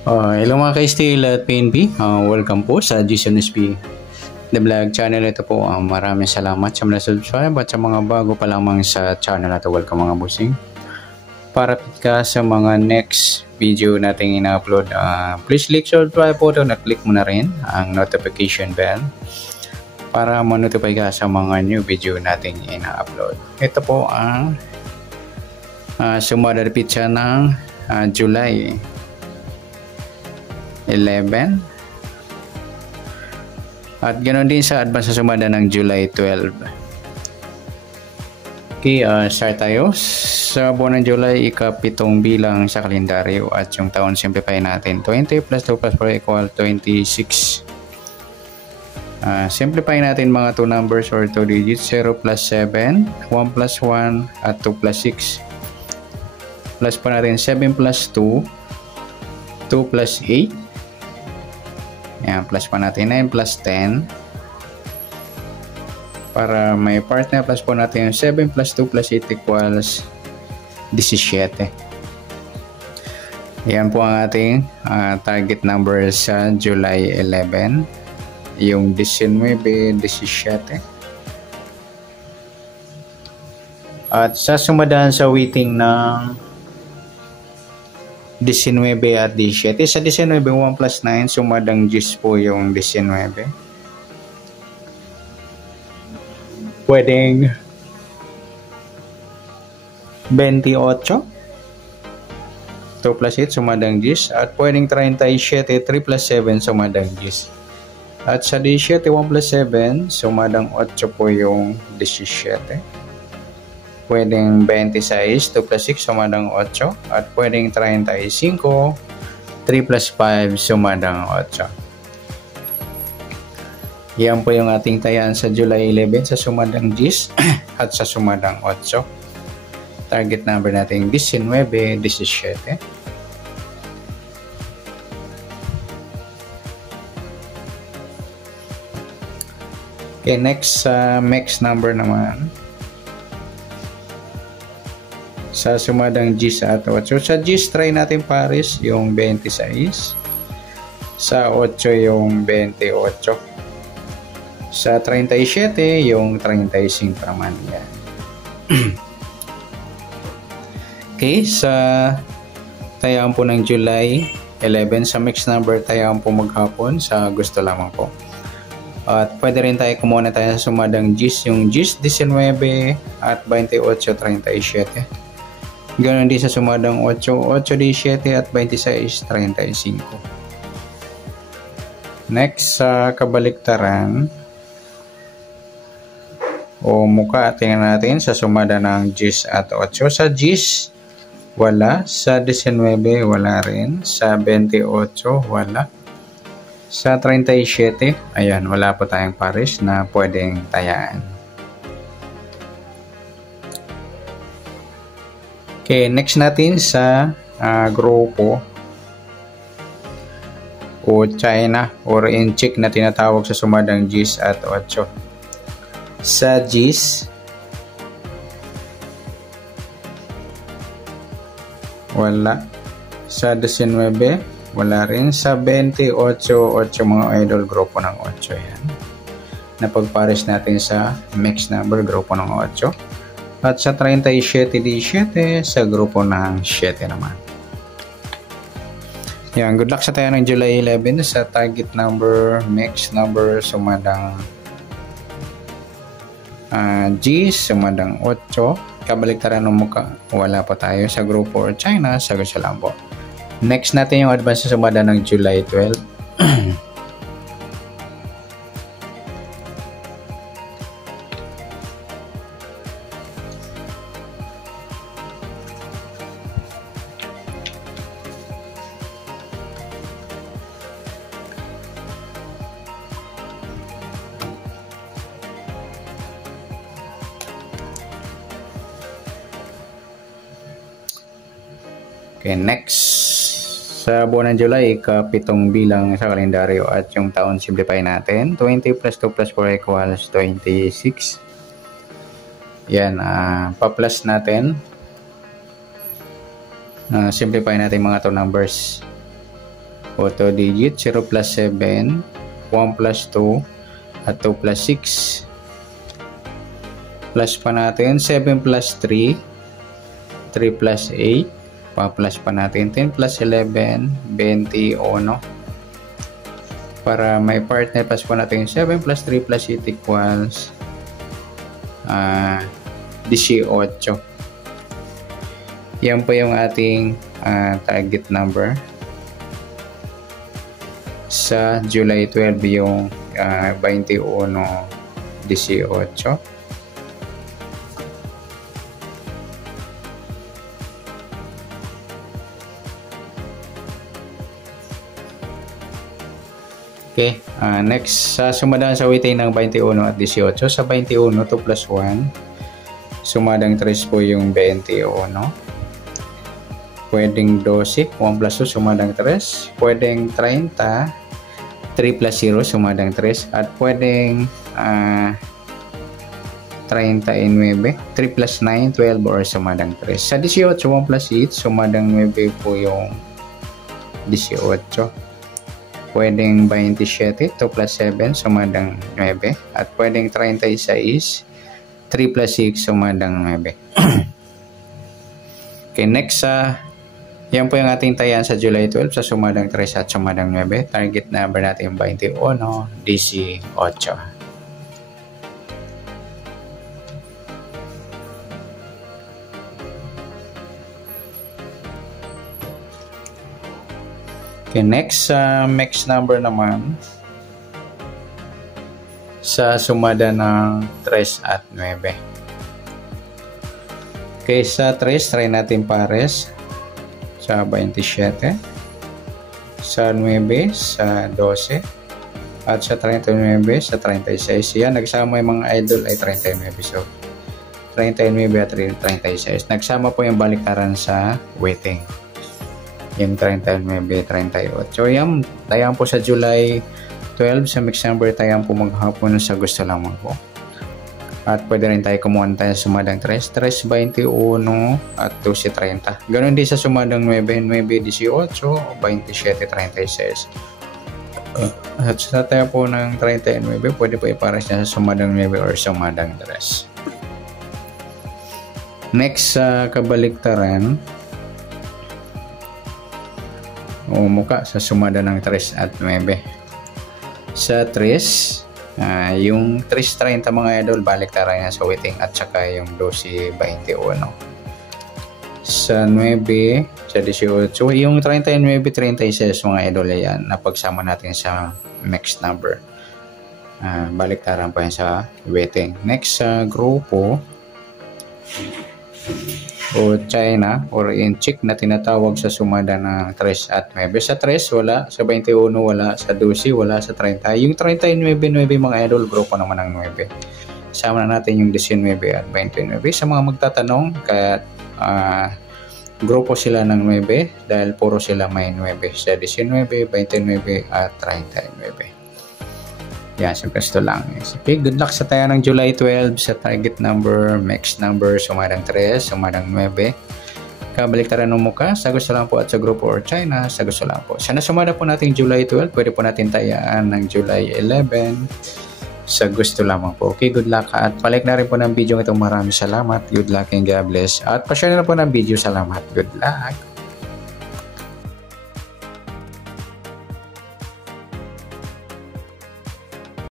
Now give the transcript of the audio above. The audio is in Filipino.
Hello mga ka-Steel at PNP. Welcome po sa Jason SB The Vlog channel. Ito po, maraming salamat sa mga subscribe at sa mga bago pa lamang sa channel na ito. Welcome mga bossing. Para ka sa mga next video nating ina-upload, please click subscribe po ito. Na-click mo na rin ang notification bell para ma-notify ka sa mga new video nating ina-upload. Ito po ang sumadarapit siya ng July 11 at ganoon din sa advance sa sumada ng July 12. Okay, start tayo sa buwan ng July, ikapitong bilang sa kalendaryo at yung taon simplify natin. 20 plus 2 plus 4 equal 26. Simplify natin mga 2 numbers or 2 digits. 0 plus 7, 1 plus 1 at 2 plus 6. Plus pa natin 7 plus 2, 2 plus 8. Ayan, plus pa natin 9 plus 10. Para may part na plus po natin 7 plus 2 plus 8 equals 17. Ayan po ang ating target number sa July 11. Yung 19, 17. At sa sumadaan sa waiting ng 19 at 17. Sa 19, 1 plus 9, sumadang 10 po yung 19. Pwedeng 28. 2 plus 8, sumadang 10. At pwedeng 37, 3 plus 7, sumadang 10. At sa 17, 1 plus 7, sumadang 8 po yung 17. Pwedeng 26, 2 plus 6, sumadang 8. At pwedeng 35, 3 plus 5, sumadang 8. Yan po yung ating tayaan sa July 11 sa sumadang 10 at sa sumadang 8. Target number natin 19, 17. Okay, next max number naman. Sa sumadang 10 at 8. Sa 10, try natin pares yung 26. Sa 8 yung 28. Sa 37 yung 35 naman yan. Okay, sa tayaan po ng July 11, sa mixed number tayaan po maghapon sa gusto lamang po. At pwede rin tayo kumuha tayo sa sumadang 10, yung 10, 19 at 28, 37. Ganon din sa sumadang 8, 8, 17 at 26, 35. Next, sa kabaliktaran o muka, tingnan natin sa sumada ng 10 at 8. Sa 10, wala. Sa 19, wala rin. Sa 28, wala. Sa 37, ayan, wala po tayong pares na pwedeng tayaan. Okay, next natin sa grupo o China or inchik na tinatawag sa sumadang 10 at 8. Sa 10, wala. Sa 19, wala rin. Sa 28, 8 mga idol, grupo ng 8 yan. Napagpares natin sa mix number, grupo ng 8. At sa 37, 17, sa grupo ng 7 naman. Yan, good luck sa tayo ng July 11 sa target number, mix number, sumadang G, sumadang 8. Kabaliktaran ng muka, wala pa tayo sa grupo or China, sa gusto lang po. Next natin yung advance sa sumada ng July 12. Okay, next. Sa buwan ng July, ikapitong bilang sa kalendaryo at yung taon simplify natin. 20 plus 2 plus 4 equals 26. Yan, pa-plus natin. Simplify natin mga 2 numbers. auto digit, 0 plus 7, 1 plus 2, at 2 plus 6. Plus pa natin 7 plus 3, 3 plus 8, pa-plus pa natin 10 plus 11, 21. Para may partner, plus pa natin 7 plus 3 plus 8 equals 18. Yan po yung ating target number. Sa July 12 yung 21-18. Okay, next, sumadaan sa weighting ng 21 at 18. Sa 21, 2 plus 1. Sumadang 3 po yung 21. Pwedeng 12, 1 plus 2, sumadang 3. Pwedeng 30, 3 plus 0, sumadang 3. At pwedeng 39, 3 plus 9, 12 or sumadang 3. Sa 18, 1 plus 8, sumadang 9 po yung 18. Pwedeng 27, 2 plus 7, sumadang 9. At pwedeng 36, 3 plus 6, sumadang 9. Okay, next, yan po yung ating tayan sa July 12 sa sumadang 3 at sumadang 9. Target number natin yung 21, 18. Okay, next, mix number naman sa sumada ng 3 at 9. Okay, sa 3, try natin pares sa 27, sa 9, sa 12, at sa 39, sa 36. Yan, nagsama yung mga idol ay 39. So, 39 at 36. Nagsama po yung baliktaran sa weighting. Yung 39, 38. So, yan, tayan po sa July 12 sa mix number, tayan po maghapon sa gusto lamang po. At pwede rin tayo kumuha tayo sa sumadang 3, 21 at 12.30. Ganon din sa sumadang 9, 9.18, 27.36. At sa tayo po ng 39, pwede po ipares na sa sumadang 9 or sumadang 3. Next, sa kabaliktaran, umuka sa sumada ng 3 at 9. Sa 3, yung 3.30 mga idol, baliktaran niya sa weighting at saka yung 12.21. Sa 9, sa 18, yung 39.36 mga idol, yan, napagsama natin sa mixed number. Baliktaran pa yan sa weighting. Next, sa grupo o China or inchik na tinatawag sa sumada ng 3 at 9. Sa 3 wala, sa 21 wala, sa 12 wala, sa 30. Yung 39, 9 mga idol, grupo naman ng 9. Sama na natin yung 19 at 29. Sa mga magtatanong, kaya grupo sila ng 9 dahil puro sila may 9. Sa 19, 29 at 39. Yan, so gusto lang. Okay, good luck sa tayo ng July 12 sa target number, mixed number, sumadang 3, sumadang 9. Kabaliktaran ng muka, sa gusto lang po at sa grupo or China, sa gusto lang po. Sana sumada po natin July 12, pwede po natin tayaan ng July 11, sa gusto lamang po. Okay, good luck. At palike na rin po ng video ito. Maraming salamat. Good luck and God bless. At pa-share na po ng video. Salamat. Good luck.